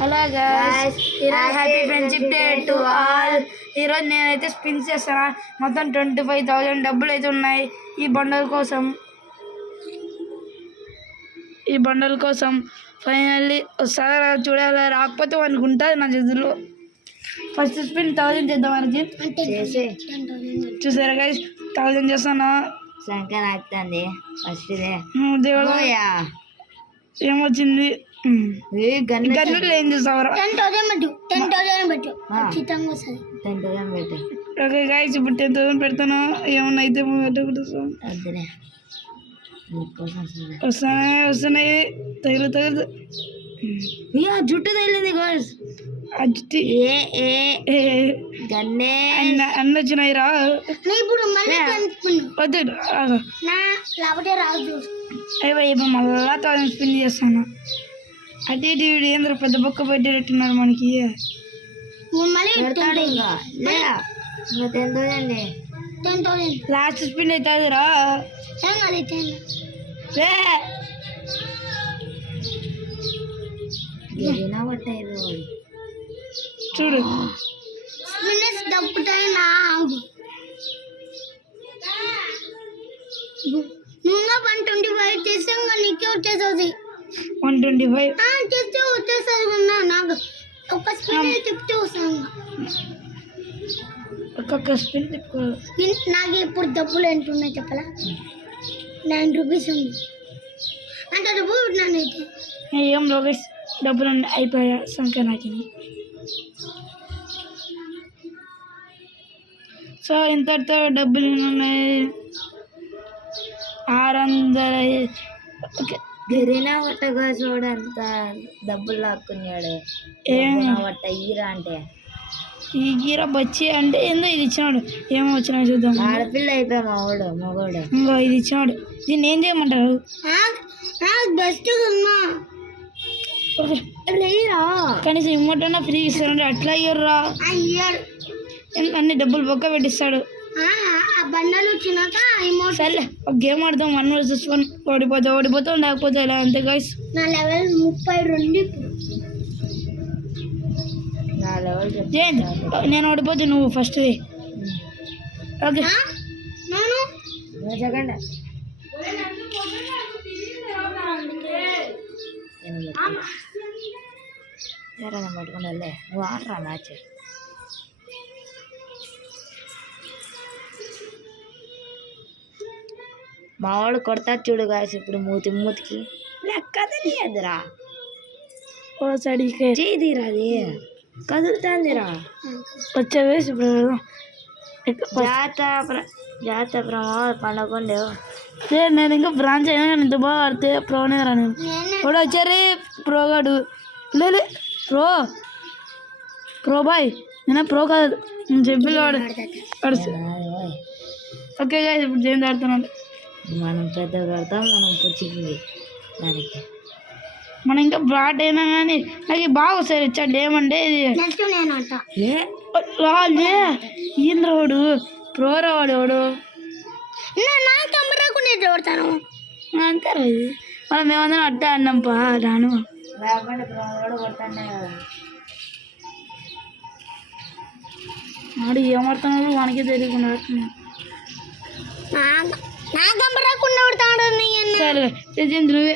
Hello guys, happy friendship day to all. ఈరోజు నేనైతే spin చేస్తాను. మొత్తం 25,000 డబ్బులు అయితే ఉన్నాయి ఈ బండల్ కోసం. ఫైనల్లీ ఒకసారి చూడాలి, రాకపోతే వానికి ఉంటుంది నా చేతుల్లో. ఫస్ట్ స్పిన్ 1000 చేద్దాం అర్జున్. చూసారా గైస్, 1000 చేస్తాను. ఏమొచ్చింది? గన్నులు ఏం చేస్తావరా? ఓకే గైస్, ఇప్పుడు 10,000 పెడతాను. ఏమన్నా అయితే వస్తున్నాయి. తగులు జుట్టు తగిలింది గైస్. ఆ జుట్టు అన్న వచ్చినాయి రా. వద్దు ఇప్పుడు మళ్ళా 1000 స్పిన్ చేస్తాను. అటు ఇటు ఏంద్ర పెద్ద బొక్క పెట్టేటట్టున్నారు మనకి. లాస్ట్ స్పిన్ అవుతుంది రా. చూడు నువ్వు 125 చేస్తే నీకే వచ్చేస్తుంది. 125 చేస్తే వచ్చేస్తుంది. నాకు ఒక స్పిన్ చెప్తే వస్తాను. ఒక్కొక్క స్పిన్ చెప్పుకోవాలి. నాకు ఇప్పుడు డబ్బులు ఎంత ఉన్నాయి చెప్పలా? 9 రూపీస్ ఉంది. అంత డబ్బు నానైతే ఏం లోకేష్, డబ్బులు అయిపోయా సంక్రాంతి. సో ఇంతటితో డబ్బులు ఉన్నాయి 600. ఓకే, గరీనా వట్టగా చూడంత డబ్బులు లాక్కున్నాడు. వట్ట ఈరా అంటే ఈ గీర బచ్చి అంటే ఏందో ఇది ఇచ్చినాడు. ఏమో వచ్చినా చూద్దాం. ఆడపిల్ల అయిపోయా మగోడు. ఇంకో ఇది ఇచ్చినాడు. దీన్ని ఏం చేయమంటారు? బెస్ట్ కనీసం ఇమ్మటన్నా ఫ్రీ ఇస్తాడు. అట్లా అయ్యర్రా, అన్ని డబ్బులు బొక్క పెట్టిస్తాడు. బండలు వచ్చినాక సరే ఒక గేమ్ ఆడదాం. 1 vs 1. ఓడిపోతాం లేకపోతే ఇలా అంతే గైస్. నా లెవెల్ 32. నేను ఓడిపోతే నువ్వు ఫస్ట్. ఓకే పట్టుకుని నువ్వు ఆడరా మ్యాచ్. మావాడు కొడతా చూడు గాయస్. ఇప్పుడు మూతికి లెక్కదని ఎదురా చేదిరా, అది కదులుతుందిరా. వచ్చే వేసి ఇప్పుడు జాత ప్రమాదం పండకుండేవు. నేను ఇంకా బ్రాంచ్ అయినా కానీ ఇంత బాగా ఆడితే ప్రోనే రా. నేను ఇప్పుడు వచ్చారు ప్రోగాడు. లేదు ప్రో బాయ్, నేను ప్రో కాదు చెప్పి వాడు. ఓకే గాయస్, ఇప్పుడు జైన్ ఆడుతున్నాడు. మనం పెద్ద కడతాం, మనం పుచ్చికి దానికి. మనం ఇంకా బ్రాట్ అయినా కానీ నాకు బాగా వస్తాయి. వచ్చాడు ఏమంటే ఇది ఈంద్రవాడు ప్రో రావాడు. వాడు అంటారు ఇది. మనం ఏమన్నా అట్టే అన్నాం పా రాను. వాడు ఏమడుతున్నాడు మనకే తెలియకుండా. సరే నువ్వే.